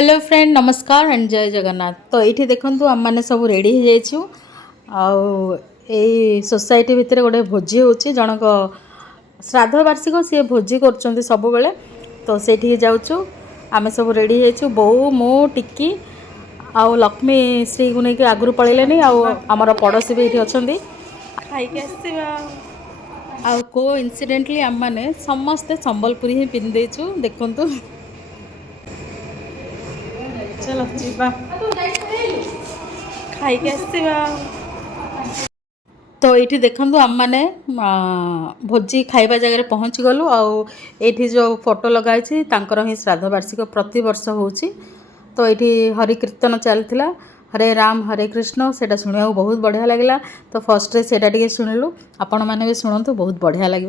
Hello friend नमस्कार and जय जगन्नाथ। तो ये देखु आम मैंने सब रेडी हो जाइए सोसाइटी भितर गोटे भोजी हो जनक श्राद्ध वार्षिक सी भोजी कर सब बेले तो से जाऊँ आम सब रेडी हो बो मु टिकी आउ लक्ष्मी श्री को लेकिन आगु पलैले आमर पड़ोशी भी ये अच्छा खाई आउ को इनसीडेंटली आम मैंने समस्ते संबलपुरी ही पिंधेचु देखु चलो जीवा खाई तो ये देखु आम मैंने भोजी खाइबा जगह पहुँची गलु आठी जो फोटो लगाई ही श्राद्ध वार्षिक प्रति वर्ष हो तो ये हरि कीर्तन चलता हरे राम हरे कृष्ण से शुणा बहुत बढ़िया लगे तो फर्स्ट से शुणिलु आपण मैंने भी शुणु बहुत बढ़िया लगे।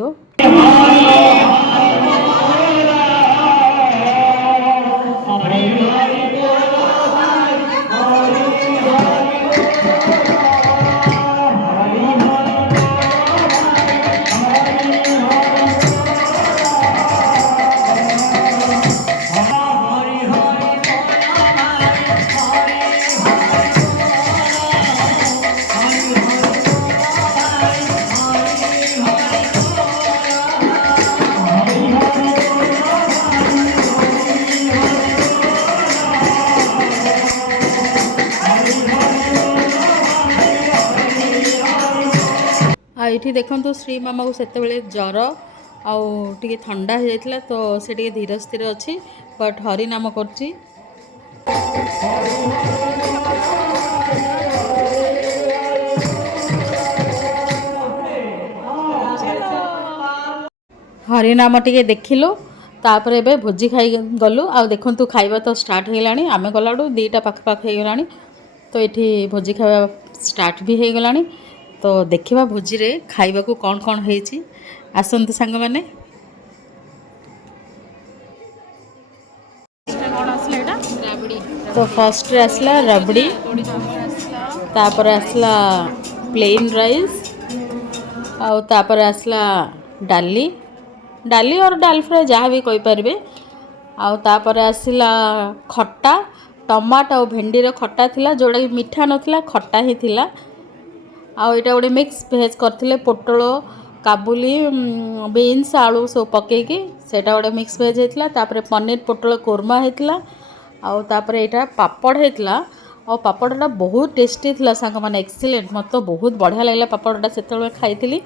ये देखो श्री मामा को सेते जर आगे ठंडा हो जाता तो से धीर स्थिर अच्छी बट हरि नाम कर हरि नाम टे देखिलु तापर ए भोजी खाई गलु आ देखु खाइबा तो स्टार्ट हो गलानी आम गला दीटा पाखपाख हो गलानी तो ये भोजी खावा स्टार्ट भी हो गलानी तो देखा भोजी रे खाइबा को कौन कौन होती आसतु सांग मैंने तो फर्स्ट आसला रबड़ी तापर आसला प्लेन राइस तापर आसला डाली डाली और डाल फ्राए जहाँ भी कही पारे तापर आसला खट्टा टमाटो और भेंडी खट्टा थिला जोड़ा कि मीठा नथिला खट्टा ही थिला आईटा गोटे मिक्स भेज करते पोटल काबुली बीन्स आलू सब पकईकी सेटा गोटे मिक्स भेज होता पनीर पोटल कोरमा होता आउे यहाँ पापड़ होता और पापड़ा बहुत टेस्टी थिला सांग मैंने एक्सीलेंट मत तो बहुत बढ़िया लगे पापड़ा से खाई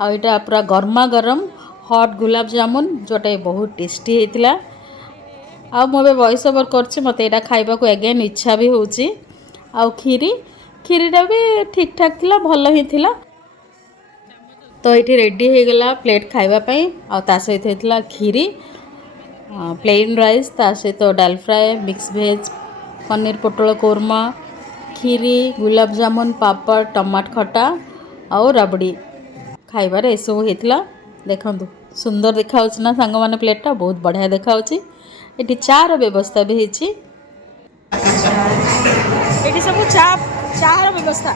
आईटा पूरा गर्मा गरम हट गुलाब जामुन जोटा बहुत टेस्टी होता मुझे वॉइस ओवर कर मत यहाँ खाइबा को अगेन इच्छा भी होची खीरी खीरीटा भी ठीक ठाक थिला भल ही थिला तो ये रेडी हो गला प्लेट खाइबापी ता सहित होता खीरी प्लेन राइस ता सहित डाल फ्राए मिक्स भेज पनीर पोटल कोरमा खीरी गुलाब जामुन पापड़ टमाट खटा और रबड़ी खाइबार एसबू होता देखु सुंदर देखा ना सांग मैंने प्लेटा बहुत बढ़िया देखा ये चार व्यवस्था भी होती सब चार व्यवस्था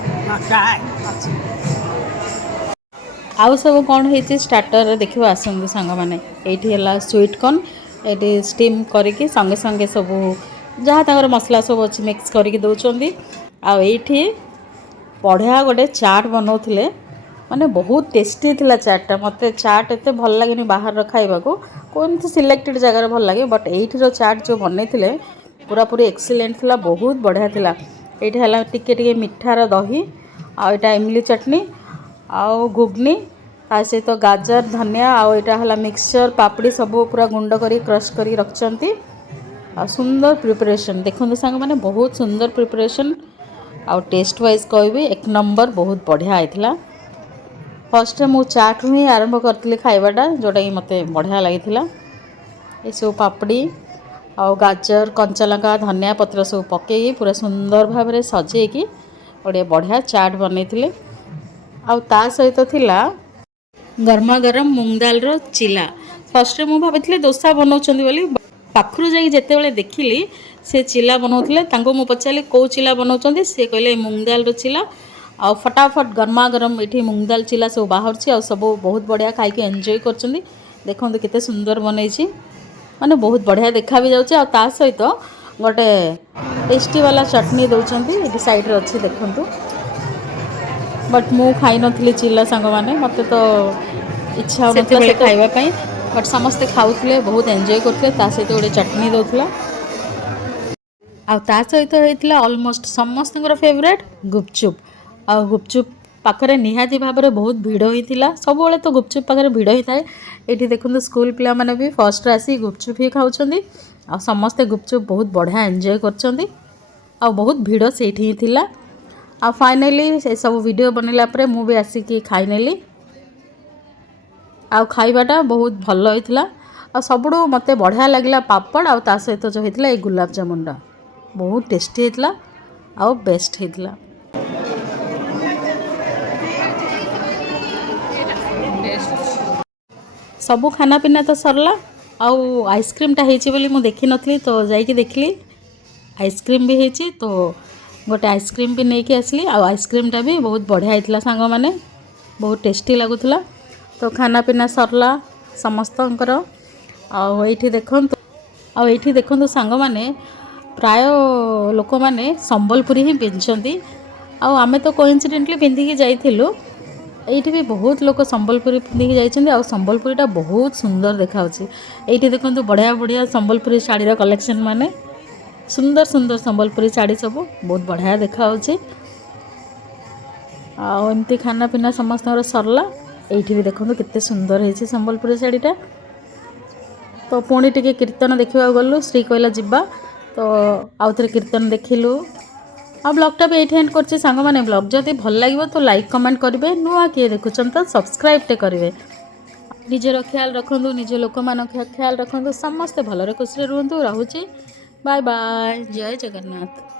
आउ सब कौन होती स्टार्टर देखो आसतु सांग मैंने ये स्वीट कॉर्न ये स्टीम करके संगे संगे सब जहाँ तक मसला सब अच्छी मिक्स करके दौरान आठी बढ़िया गोटे चाट बनाते माने बहुत टेस्टी थिला चाटा मत चाट एत भल लगे बाहर खाइबा को कौन सिलेक्टेड जगह भल लगे बट ये चाट जो बनई पूरा पूरी एक्सीलेंट थिला बहुत बढ़िया थिला ये टिके टिके मिठार दही आईटा इमली चटनी आउ घुगनी ता सहित तो गाजर धनिया आईटा मिक्सचर पापड़ी सब पूरा गुंड कर क्रश कर रखिंट सुंदर प्रिपरेशन देखो सांग मैंने बहुत सुंदर प्रिपरेशन आउ टेस्ट वाइज कहबी एक नंबर बहुत बढ़िया होता फर्स्ट मु चाट ही आरंभ करी खाइबाटा जोटा कि मत बढ़िया लगी ये सब पापड़ी आ गाजर कंचा लंका धनिया पत्र सब पकई पूरा सुंदर भाव में सजेकी गोटे बढ़िया चाट बनई ता सहित थिला गर्मा गरम मूंग दाल रो चिला फर्स्ट मु भाभी दोसा बनाऊँ बोली पाखु जाते देखिली से चिला बनाऊे मु पचारि कौ चिला बनाऊँ सी कहले मूंग दाल रो चिला आ फटाफट गर्मा गरम ये मूंग दाल चिला सब बाहर सब बहुत बढ़िया खाई एंजॉय कर देखते केते सुंदर बनई माने बहुत बढ़िया देखा भी जाऊँ ता सहित गोटे टेस्टी वाला चटनी दौरान ये साइड अच्छी देखु बट मु खाई नी चिल्ला सांग मैंने मत तो इच्छा होता खावाई बट समस्ते खाऊले बहुत एंजॉय करते सहित गोटे चटनी दौला आ सहित होता ऑलमोस्ट समस्त फेवरेट गुपचुप आ गुपचुप पाखरे निहाती भाव में बहुत भिड़ होता सब तो गुपचुप पाखे भिड़ होता है ये देखो स्कूल पिला माने भी फर्स्ट आसी गुपचुप ही खाऊँ आ समस्ते गुपचुप बहुत बढ़िया एंजॉय कर बहुत भिड़ से थिला आ फाइनली से सब वीडियो बनला परे मु भी आसिकी खाई नेली आ खाइबाटा बहुत भल होता आ सबुठु मते बढ़िया लगिला पापड़ आ ता सहित जो होता है गुलाब जामुनटा बहुत टेस्टी होता आ बेस्ट होता सबू खाना पीना तो सरला आउ आइसक्रीमटा होती बोली मुझे देखी नी तो जाइए देखली आइसक्रीम भी होती तो गोटे आइसक्रीम भी नहीं कि आसली आइसक्रीमटा भी बहुत बढ़िया होता सांग मैंने बहुत टेस्टी लगुला तो खाना पीना सरला समस्तंकर आठी देखु सांग मैंने प्राय लोक मैंने संबलपुरी ही पिंधि आमे तो कोइंसिडेंटली पिंधिकी जाइलु ये भी बहुत लोग संबलपुरी पिंधिकी जाइछन्ति आ संबलपुरीटा बहुत सुंदर देखा ये देखो बढ़िया बढ़िया संबलपुरी शाढ़ीर कलेक्शन माने सुंदर सुंदर संबलपुरी शाढ़ी सब बहुत बढ़िया देखा आमती खाना पीना समस्त सरला ये भी देखो केते सुंदर है संबलपुरी शाढ़ीटा तो पुणी टिके कीर्तन देखा गलु श्री कहला जिबा तो आउ थे कीर्तन देखिलु आ ब्लॉगटा भी ये एंड कर सांग मैंने ब्लॉग जदि भल लगे तो लाइक कमेंट करेंगे नुआ किए देखुन तो सब्सक्राइब टे करेंगे निजर ख्याल रखु निज लोक मान ख्याल रखु समस्ते भलरे खुशी रुहतु रोचे बाय बाय जय जगन्नाथ।